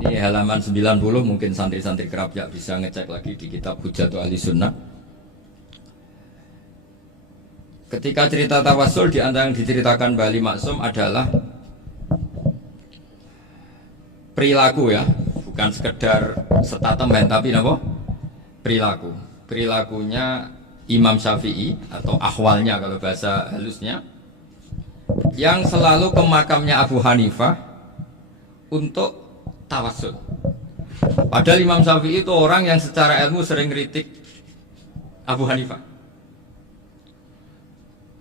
Ini halaman 90, mungkin santri-santri kerapyak bisa ngecek lagi di kitab Hujjatu Ahli Sunnah. Ketika cerita tawassul, di antara yang diceritakan Mbah Ali Maksum adalah perilaku ya, bukan sekedar statement tapi apa? Perilaku. Perilakunya Imam Syafi'i atau ahwalnya kalau bahasa halusnya, yang selalu ke makamnya Abu Hanifah untuk tawassul. Padahal Imam Syafi'i itu orang yang secara ilmu sering kritik Abu Hanifah.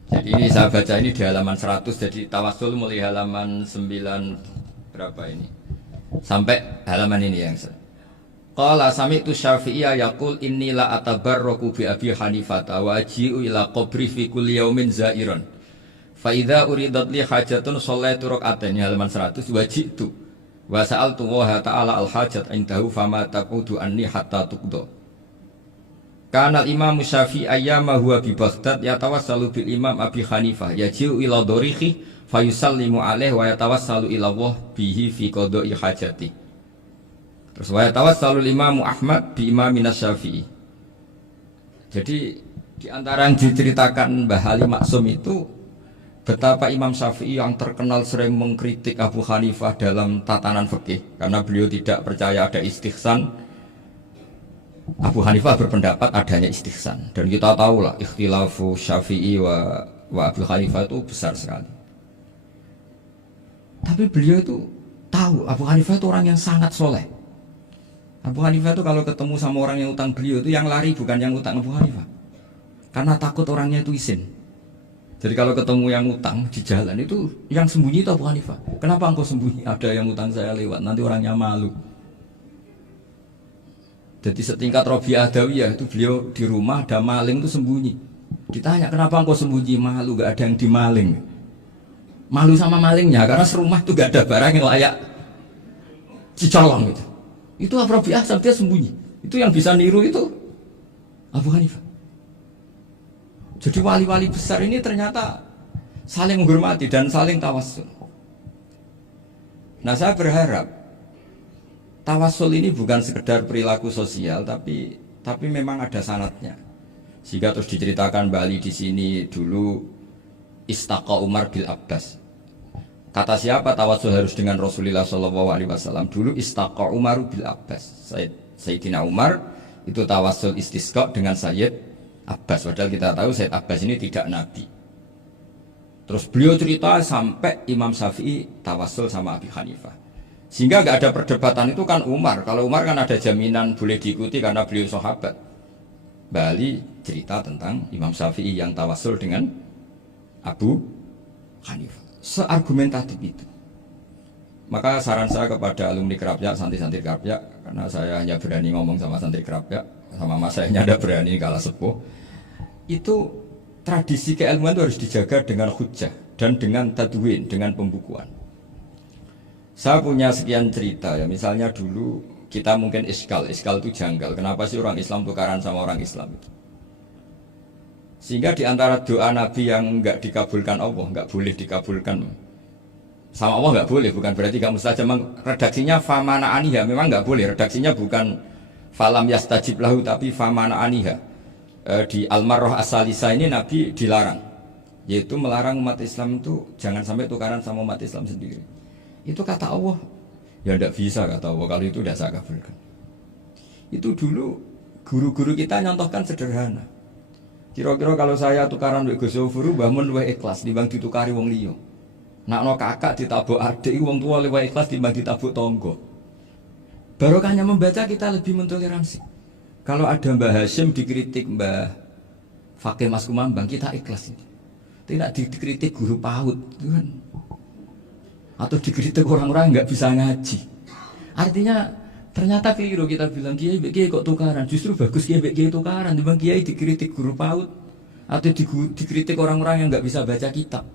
Jadi ini saya baca ini di halaman 100, jadi tawassul mulai halaman 9 berapa ini sampai halaman ini yang qala sami'tu Syafi'iyya yaqul inni la atabarraku bi Abi Hanifah wa aji'u ila qabri fi kulli yaumin za'iran fa idza uridat li hajatun shallaitu rak'atain, halaman 100, waji'tu wa sa'altu wa ta'ala al hajat indahu fama taqudu anni hatta tuqda. Kanal Imam Syafi'i ayyama huwa bi Baghdad yatawassalu bil Imam Abi Hanifah yaji'u ila dorihi fayusallimu alaihi wa yatawassalu ila Allah bihi fi qada'i hajati. Terus wa yatawassalu Imam Ahmad bi Imamina Syafi'i. Jadi di antara yang diceritakan Mbah Ali Maksum itu betapa Imam Syafi'i yang terkenal sering mengkritik Abu Hanifah dalam tatanan fikih karena beliau tidak percaya ada istihsan. Abu Hanifah berpendapat adanya istihsan, dan kita tahu lah ikhtilafu Syafi'i wa Abu Hanifah itu besar sekali. Tapi beliau itu tahu Abu Hanifah itu orang yang sangat soleh. Abu Hanifah itu kalau ketemu sama orang yang utang beliau itu yang lari bukan yang utang Abu Hanifah, karena takut orangnya itu izin. Jadi kalau ketemu yang utang di jalan itu yang sembunyi itu Abu Hanifah. Kenapa engkau sembunyi? Ada yang utang saya lewat, nanti orangnya malu. Jadi setingkat Robi'ah Adawiyah itu beliau di rumah ada maling itu sembunyi. Ditanya kenapa engkau sembunyi? Malu, gak ada yang dimaling. Malu sama malingnya karena serumah itu gak ada barang yang layak dicolong gitu. Itu Robi'ah sampai sembunyi. Itu yang bisa niru itu Abu Hanifah. Jadi wali-wali besar ini ternyata saling menghormati dan saling tawassul. Nah saya berharap tawassul ini bukan sekedar perilaku sosial, tapi memang ada sanadnya. Sehingga terus diceritakan Mbah Ali di sini dulu istaqa Umar bil Abbas. Kata siapa tawassul harus dengan Rasulullah SAW? Dulu istaqa Umar bil Abbas. Sayyidina Umar itu tawassul istisqa dengan Sayyid Abbas. Padahal kita tahu Sayyid Abbas ini tidak nabi. Terus beliau cerita sampai Imam Syafi'i tawassul sama Abi Hanifah. Sehingga nggak ada perdebatan itu kan Umar. Kalau Umar kan ada jaminan boleh diikuti karena beliau sahabat. Bali cerita tentang Imam Syafi'i yang tawassul dengan Abu Hanifah. Seargumentatif itu. Maka saran saya kepada alumni Kerapyak, santri-santri Kerapyak, karena saya hanya berani ngomong sama santri Kerapyak, sama mas saya hanya ada berani kalah sepuh. Itu tradisi keilmuan itu harus dijaga dengan hujjah dan dengan tadwin, dengan pembukuan. Saya punya sekian cerita ya, misalnya dulu kita mungkin iskal itu janggal. Kenapa sih orang Islam tukaran sama orang Islam itu? Sehingga di antara doa Nabi yang enggak dikabulkan Allah, enggak boleh dikabulkan sama Allah, enggak boleh, bukan berarti enggak mustajab. Redaksinya famana aniha, memang enggak boleh. Redaksinya bukan falam yastajib lahu tapi famana aniha. Di Al-Marrah As-Salisa ini Nabi dilarang, yaitu melarang umat Islam itu jangan sampai tukaran sama umat Islam sendiri. Itu kata Allah, ya tidak bisa kata Allah, kalau itu tidak saya kabulkan. Itu dulu guru-guru kita nyontohkan sederhana. Kira-kira kalau saya tukaran dengan Gus Zofuru, bangun luwih ikhlas dibanding ditukari wong liya. Nak no kakak ditabuk adik, wong tua luwih ikhlas dibanding ditabuk tonggo. Barokahnya membaca kita lebih mentoleransi. Kalau ada Mbah Hashim dikritik Mbah Fakih Mas Kumambang, kita ikhlas ini. Tidak dikritik guru PAUD, itu kan. Atau dikritik orang-orang nggak bisa ngaji. Artinya ternyata keliru kita bilang kiai kok tukaran. Justru bagus kiai tukaran. Dibanding kiai dikritik guru PAUD atau dikritik orang-orang yang nggak bisa baca kitab.